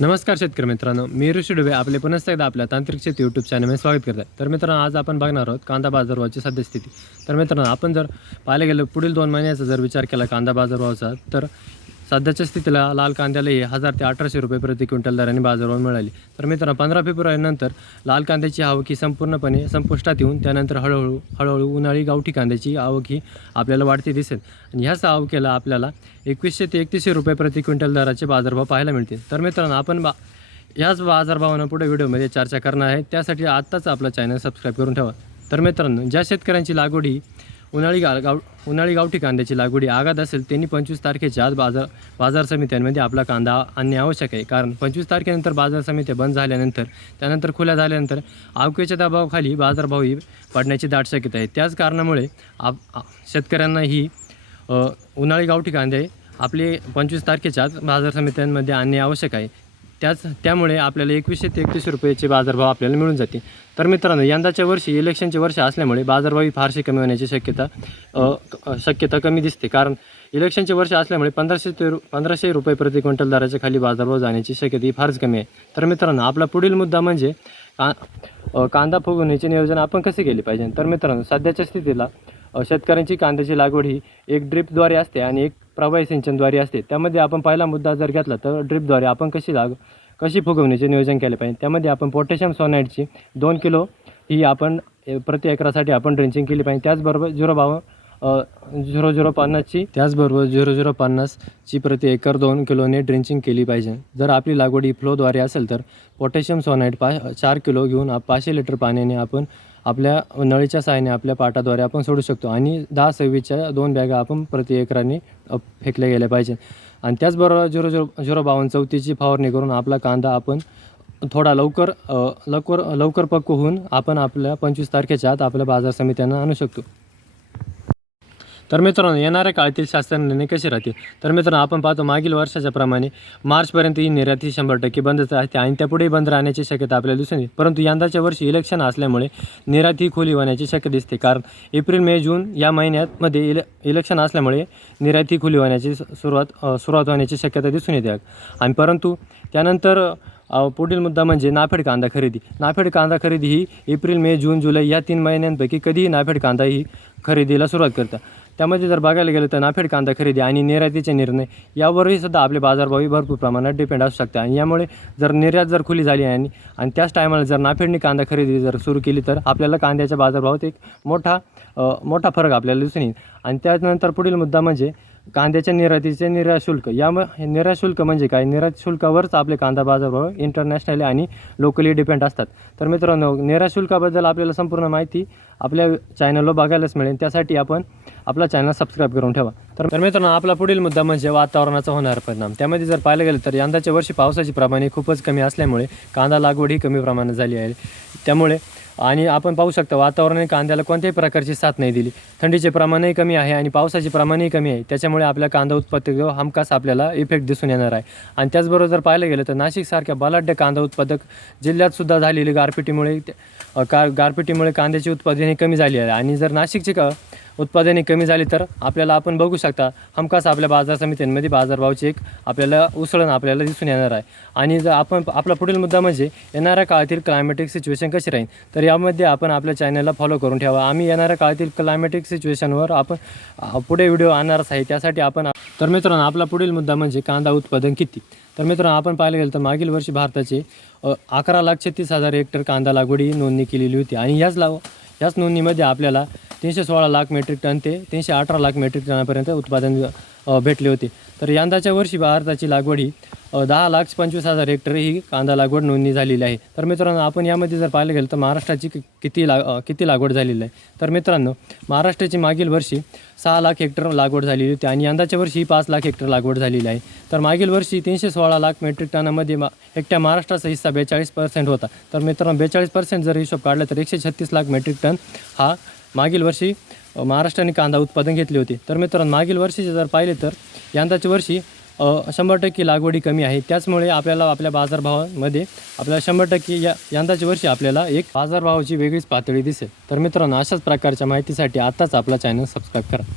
नमस्कार शेतकरी मित्रांनो मी ऋषी डुबे आपले पुन्हा एकदा आपल्या तांत्रिक शेती यूट्यूब चॅनलमध्ये स्वागत करत आहे तर मित्रांनो आज आपण बघणार आहोत कांदा बाजारभावाची सद्यस्थिती. तर मित्रांनो आपण जर पाहायला गेलो पुढील दोन महिन्याचा जर विचार केला कांदा बाजारभावाचा तर सध्याच्या स्थितीला लाल कांद्याला हे हजार ते अठराशे रुपये प्रति क्विंटल दराने बाजारभाव मिळाली. तर मित्रांनो पंधरा फेब्रुवारीनंतर लाल कांद्याची आवक ही संपूर्णपणे संपुष्टात येऊन त्यानंतर हळूहळू हळूहळू उन्हाळी गावठी कांद्याची आवक ही आपल्याला वाढती दिसेल. आणि ह्याच आवकेला आपल्याला एकवीसशे ते एकतीसशे रुपये प्रति क्विंटल दराचे बाजारभाव पाहायला मिळतील. तर मित्रांनो आपण बा याच बाजारभावानं पुढे व्हिडिओमध्ये चर्चा करणार आहे. त्यासाठी आत्ताच आपला चॅनल सबस्क्राईब करून ठेवा. तर मित्रांनो ज्या शेतकऱ्यांची लागवड ही उन्हाळी गा गाव उन्हाळी गावठी कांद्याची लागवडी आगात असेल त्यांनी पंचवीस तारखेच्या आज बाजार बाजार समित्यांमध्ये आपला कांदा आणणे आवश्यक आहे. कारण पंचवीस तारखेनंतर बाजार समित्या बंद झाल्यानंतर त्यानंतर खुल्या झाल्यानंतर आवकेच्या दबावाखाली बाजारभावही पडण्याची दाट शक्यता आहे. त्याच कारणामुळे आप शेतकऱ्यांना ही उन्हाळी गावठी कांदे आपले पंचवीस तारखेच्या बाजार समित्यांमध्ये आणणे आवश्यक आहे. त्याच त्यामुळे आपल्याला एकवीसशे ते एकतीसशे रुपयाचे बाजारभाव आपल्याला मिळून जाते तर मित्रांनो यंदाच्या वर्षी इलेक्शनचे वर्ष असल्यामुळे बाजारभाव ही फारशी कमी होण्याची शक्यता शक्यता कमी दिसते. कारण इलेक्शनचे वर्ष असल्यामुळे पंधराशे ते रु- पंधराशे रुपये प्रति क्विंटल दराच्या खाली बाजारभाव जाण्याची शक्यता ही फारच कमी आहे. तर मित्रांनो आपला पुढील मुद्दा म्हणजे का कांदा फुगवण्याचे नियोजन आपण कसे केले पाहिजे? तर मित्रांनो सध्याच्या स्थितीला शेतकऱ्यांची कांद्याची लागवड ही एक ड्रिपद्वारे असते आणि एक प्रवाही सिंचनद्वारे असते. त्यामध्ये आपण पहिला मुद्दा जर घेतला तर ड्रिपद्वारे आपण कशी लाग कशी फुगवण्याचे नियोजन केले पाहिजे? त्यामध्ये आपण पोटॅशियम सोनाईडची दोन किलो ही आपण प्रति एकरासाठी आपण ड्रिंचिंग केली पाहिजे. त्याचबरोबर झिरो बाव झिरो झिरो पन्नासची त्याचबरोबर झिरो झिरो पन्नासची प्रति एकर दोन किलोने ड्रिंचिंग केली पाहिजे. जर आपली लागवड ही फ्लोद्वारे असेल तर पोटॅशियम सोनाईड पा चार किलो घेऊन पाचशे लिटर पाण्याने आपण आपल्या नळीच्या साहाय्याने आपल्या पाटाद्वारे आपण सोडू शकतो. आणि दहा सव्वीसच्या दोन बॅगा आपण प्रति एकराने फेकल्या गेल्या पाहिजे आणि त्याचबरोबर झिरो झिरो झिरो बावन्न चौतीची फवारणी करून आपला कांदा आपण थोडा लवकर लवकर लवकर पक्क होऊन आपण आपल्या पंचवीस तारखेच्या आत आपल्या बाजार समित्यांना आणू शकतो. तर मित्रांनो येणाऱ्या काळातील शास्त्रज्ञ निर्णय कसे राहतील? तर मित्रांनो आपण पाहतो मागील वर्षाच्या प्रमाणे मार्चपर्यंत ही निर्यात ही शंभर टक्के बंदच राहते आणि त्यापुढे बंद राहण्याची शक्यता आपल्याला दिसून येते परंतु यंदाच्या वर्षी इलेक्शन असल्यामुळे निर्यात ही खुली होण्याची शक्यता दिसते. कारण एप्रिल मे जून या महिन्यात मध्ये इले इलेक्शन असल्यामुळे निर्यात ही खुली होण्याची सुरुवात सुरुवात होण्याची शक्यता दिसून येते. आणि परंतु त्यानंतर पुढील मुद्दा म्हणजे नाफेड कांदा खरेदी. नाफेड कांदा खरेदी ही एप्रिल मे जून जुलै या तीन महिन्यांपैकी कधीही नाफेड कांदा ही खरेदीला सुरुवात करतात. त्यामध्ये जर बघायला गेलं तर नाफेड कांदा खरेदी आणि निर्यातीचे निर्णय यावरही सुद्धा आपले बाजारभावही भरपूर प्रमाणात डिपेंड असू शकते. आणि यामुळे जर निर्यात जर खुली झाली आणि आणि त्याच टायमाला जर नाफेडनी कांदा खरेदी जर सुरू केली तर आपल्याला कांद्याच्या बाजारभावात एक मोठा मोठा फरक आपल्याला दिसून येईल. आणि त्यानंतर पुढील मुद्दा म्हणजे कांद्याच्या निर्यातीचे निर्यात शुल्क. या निर्यात शुल्क म्हणजे काय? निर्यात शुल्कावरच आपले कांदा बाजारभाव इंटरनॅशनली आणि लोकली डिपेंड असतात. तर मित्रांनो निर्यात शुल्काबद्दल आपल्याला संपूर्ण माहिती आपल्या चॅनलवर बघायलाच मिळेल. त्यासाठी आपण आपला चॅनल सबस्क्राईब करून ठेवा. तर तर मित्रांनो आपला पुढील मुद्दा म्हणजे वातावरणाचा होणार परिणाम. त्यामध्ये जर पाहिलं गेलं तर यंदाच्या वर्षी पावसाची प्रमाणे खूपच कमी असल्यामुळे कांदा लागवड ही कमी प्रमाणात झाली आहे. त्यामुळे आणि आपण पाहू शकता वातावरणाने कांद्याला कोणत्याही प्रकारची साथ नाही दिली. थंडीचे प्रमाणही कमी आहे आणि पावसाचे प्रमाणही कमी आहे. त्याच्यामुळे आपल्या कांदा उत्पादक हमखास आपल्याला इफेक्ट दिसून येणार आहे. आणि त्याचबरोबर जर पाहायला गेलं तर नाशिकसारख्या बलाढ्य कांदा उत्पादक जिल्ह्यातसुद्धा झालेली गारपिटीमुळे का गारपिटीमुळे कांद्याची उत्पादने कमी झाली आहे. आणि जर नाशिकची का उत्पादने कमी झाली तर आपल्याला आपण बघू शकता हमखास आपल्या बाजार समित्यांमध्ये बाजारभावाची एक आपल्याला उसळण आपल्याला दिसून येणार आहे. आणि जर आपण आपला पुढील मुद्दा म्हणजे येणाऱ्या काळातील क्लायमॅटिक सिच्युएशन कशी राहील? तर यामध्ये आपण आपल्या चॅनलला फॉलो करून ठेवा. आम्ही येणाऱ्या काळातील क्लायमॅटिक सिच्युएशनवर आपण पुढे व्हिडिओ आणणारच आहे. त्यासाठी आपण तर मित्रांनो आपला पुढील मुद्दा म्हणजे कांदा उत्पादन किती? तर मित्रांनो आपण पाहायला गेलं तर मागील वर्षी भारताचे अकरा लाख छत्तीस हजार हेक्टर कांदा लागवडी नोंदणी केलेली होती. आणि याच लाव याच नोंदणीमध्ये आपल्याला तीनशे सोळा लाख मेट्रिक टन ते तीनशे अठरा लाख मेट्रिक टनापर्यंत उत्पादन भेटले होते. तर यंदाच्या वर्षी भारताची लागवड ही दहा लाख पंचवीस हजार हेक्टर ही कांदा लागवड नोंदणी झालेली आहे. तर मित्रांनो आपण यामध्ये जर पाहिलं गेलं तर महाराष्ट्राची किती ला किती लागवड झालेली आहे. तर मित्रांनो महाराष्ट्राची मागील वर्षी सहा लाख हेक्टर लागवड झालेली होती आणि यंदाच्या वर्षी ही पाच लाख हेक्टर लागवड झालेली आहे. तर मागील वर्षी तीनशे सोळा लाख मेट्रिक टनामध्ये मा एकट्या महाराष्ट्राचा हिस्सा बेचाळीस पर्सेंट होता. तर मित्रांनो बेचाळीस पर्सेंट जर हिशोब काढला तर एकशे छत्तीस लाख मेट्रिक टन हा मागील वर्षी महाराष्ट्राने कांदा उत्पादन घेतले होते. तर मित्रांनो मागील वर्षीचे जर पाहिले तर यंदाच्या वर्षी शंभर टक्के लागवडी कमी आहे. त्याचमुळे आपल्याला आपल्या बाजारभावामध्ये आपल्याला शंभर टक्के या यंदाच्या वर्षी आपल्याला एक बाजारभावाची वेगळीच पातळी दिसेल. तर मित्रांनो अशाच प्रकारच्या माहितीसाठी आत्ताच आपला चॅनल सबस्क्राईब करा.